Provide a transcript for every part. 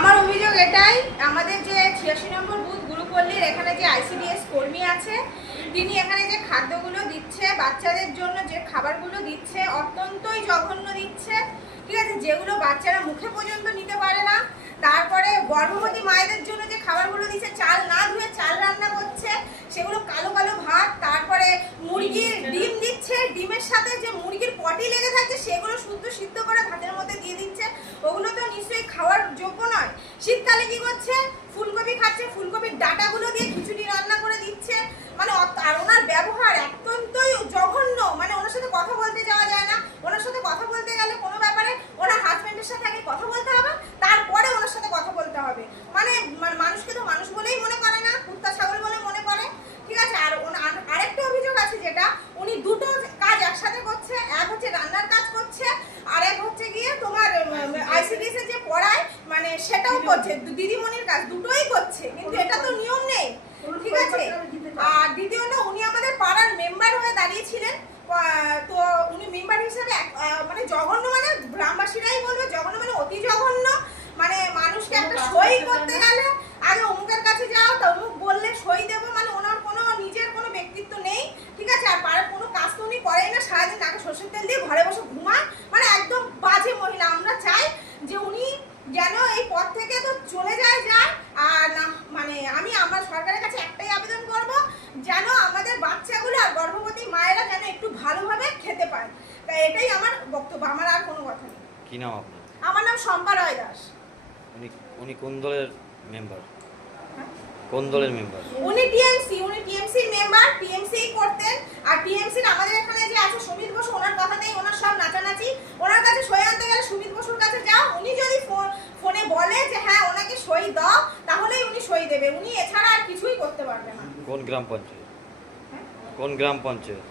আমার অভিযোগ এটাই, আমাদের যে 86 নম্বর বুথ গুরুপল্লীর এখানে যে আইসিডিএস কর্মী আছে, তিনি এখানে যে খাদ্যগুলো দিচ্ছে, বাচ্চাদের জন্য যে খাবারগুলো দিচ্ছে, অত্যন্তই জঘন্য দিচ্ছে। ঠিক আছে, যেগুলো বাচ্চারা মুখে পর্যন্ত নিতে পারে না। তারপরে গর্ভবতী মায়েদের জন্য যে খাবারগুলো দিচ্ছে, চাল না ধুয়ে চাল রান্না করছে, সেগুলো কালো কালো ভাত। তারপরে মুরগির ডিম দিচ্ছে, ডিমের সাথে যে মুরগির পটি লেগে থাকে সেগুলো শুদ্ধ সিদ্ধ করে ভাতের মধ্যে দিয়ে দিচ্ছে। ওগুলো তো নিশ্চয়ই খাওয়ার যোগ্য নয়। শীতকালে কি করছে, ফুলকপি খাচ্ছে, ফুলকপির ডাঁটাগুলো দিয়ে খিচুড়ি রান্না করে দিচ্ছে। মানে আর ওনার ব্যবহার অত্যন্তই জঘন্য। মানে ওনার সাথে কথা বলতে যাওয়া যায় না। ওনার সাথে কথা বলতে গেলে কোনো ব্যাপারে ওনার হাজব্যান্ডের সাথে আগে কথা বলতে হবে, তারপরে ওনার সাথে কথা বলতে হবে। মানে মানুষকে তো মানুষ বলেই মনে করে না, কুত্তা ছাগল বলে মনে করে। ঠিক আছে, আর আরেকটা অভিযোগ আছে, যেটা উনি দুটো কাজ একসাথে করছে। এক হচ্ছে রান্নার কাজ করছে, আর এক হচ্ছে গিয়ে তোমার আইসিডিএস এর যে পড়ায়, মানে সেটাও করছে। দিদিমণির কাজ দুটোই করছে, কিন্তু এটা তো নিয়ম নেই। ঠিক আছে, আর দ্বিতীয়ত উনি আমাদের পাড়ার মেম্বার হয়ে দাঁড়িয়েছিলেন। তো উনি মেম্বার হিসেবে মানে জঘন্য, মানে গ্রামবাসীরাই বলবে জঘন্য, মানে অতি জঘন্য। মানে মানুষকে একটা সই করতে গেলে আগে অমুকের কাছে যাও, তা অমুক বললে সই দেবো। মানে ওনার কোনো নিজের কোনো ব্যক্তিত্ব নেই। ঠিক আছে, আর পাড়ার কোনো কাজ তো উনি করেন না, সারাদিন নাকে সরষের তেল দিয়ে ঘরে বসে ঘুমায়। মানে একদম বাজে মহিলা। আমরা চাই যে উনি যেন এই পদ থেকে তো চলে যায়। আর না, মানে আমি আমার সরকারের কাছে একটাই আবেদন করব, যেন আমাদের বাচ্চাগুলো আর গর্ভবতী মায়েরা যেন একটু ভালোভাবে খেতে পায়। তাই এটাই আমার বক্তব্য, আমার আর কোনো কথা নেই। কি নাম আপনার? আমার নাম শম্পা রায় দাস। উনি কোন দলের মেম্বার? কোন দলের মেম্বার? উনি টিএমসির মেম্বার, টিএমসি করতেন। আর টিএমসির আমাদের এখানে যে আছে সুমিত বসু, ওনার কথা নেই, ওনার সব নাচানাচি। ওনার কাছে সই আনতে গেলে সুমিত বসুর কাছে যাও, উনি যদি ফোনে বলে যে হ্যাঁ ওনাকে সই দাও, তাহলেই উনি সই দেবে। উনি এছাড়া আর কিছুই করতে পারবে না। কোন গ্রাম পঞ্চায়েত? কোন গ্রাম পঞ্চায়েত?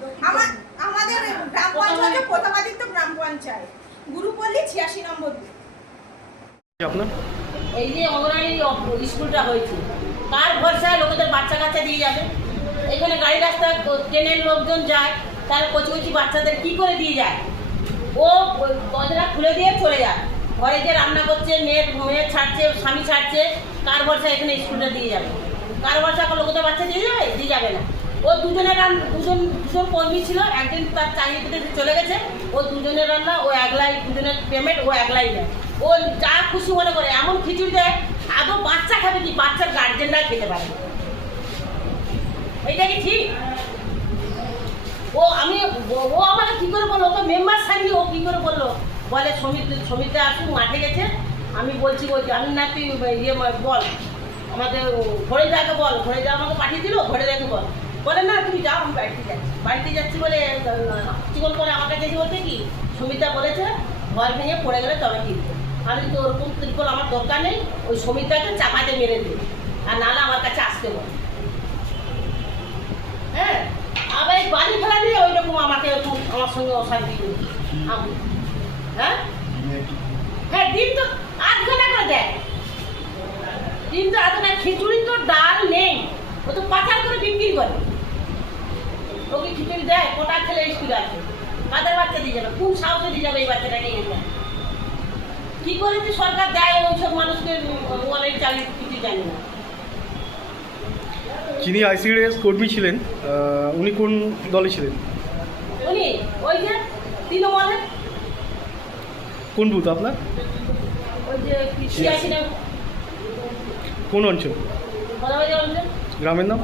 আমাদের গ্রাম পঞ্চায়েত প্রতাপাদিত্য গ্রাম পঞ্চায়েত, গুরুপল্লী 86 নম্বর বুথ। আপনার এই যে অঙ্গনওয়াড়ি স্কুলটা হয়েছে, কার ভরসায় লোকেদের বাচ্চা কাচ্চা দিয়ে যাবে? এখানে গাড়ি রাস্তা ট্রেনের লোকজন যায়, তারা কচি কচি বাচ্চাদের কি করে দিয়ে যায়? ও দরজা খুলে দিয়ে চলে যায়, ঘরে যে রান্না করছে, মেয়ে ছাড়ছে, স্বামী ছাড়ছে, কার ভরসায় এখানে স্কুলটা দিয়ে যাবে? কার ভরসা লোকেদের বাচ্চা দিয়ে যাবে? দিয়ে যাবে না। ও দুজন কর্মী ছিল, একজন তার চাকরিতে চলে গেছে, ও দুজনের রান্না ও একলাই, দুজনের পেমেন্ট ও একলাই দেয়। ও যা খুশি মনে করে এমন খিচুড়ি দেয়, আদৌ বাচ্চা খাবে কি? বাচ্চার গার্জেনরাই খেতে পারে। এইটা কি ঠিক? ও আমাকে কি করে বললো? ওকে মেম্বার সারিয়ে ও কি করে বললো? বলে সমিতিটা আসুক, মাঠে গেছে, আমি বলছি আমি না, তুই ইয়ে বল আমাকে, ঘরে যাকে বল, ঘরে যা আমাকে পাঠিয়ে দিল, ঘরে যাকে বলে না তুমি যাও, আমি বাড়িতে যাচ্ছি বলে চিকন করে আমার কাছে এসে বলছে কি সমিতা বলেছে ঘর ভেঙে পড়ে গেলে তবে কিনতে। আমি তো ওরকম ত্রিপল আমার দরকার নেই, ওই সমিতাকে চাপাতে মেরে দিই, আর নাহলে আমার কাছে আসতে বলে। হ্যাঁ, আবার এই বাড়ি ফেলা দিয়ে ওই রকম আমাকে আমার সঙ্গে অশান্তি করি। হ্যাঁ হ্যাঁ, ডিম তো 8 ঘন্টা করে দেয়। ডিম তো এত না, খিচুড়ি তো ডাল নেই, ও তো পাচার করে বিক্রি করে। ওকে খিচুড়ি দেয়, কোটা খেলে স্কুলে আছে, কাদের বাচ্চা দিয়ে যাবে? কোন সাহসে দিয়ে যাবে এই বাচ্চাটাকে? কি করেছে সরকার দেয় ওইসব মানুষকে অনেক চাকরি কিছু জানি না। যিনি আইসিডিএস কর্মী ছিলেন উনি কোন দলে ছিলেন? উনি ওই যে তৃণমূলের। কোন বুথ আপনার? ওই যে কৃষি আছে না, কোন অঞ্চল? বলাবাজার অঞ্চল। গ্রামের নাম?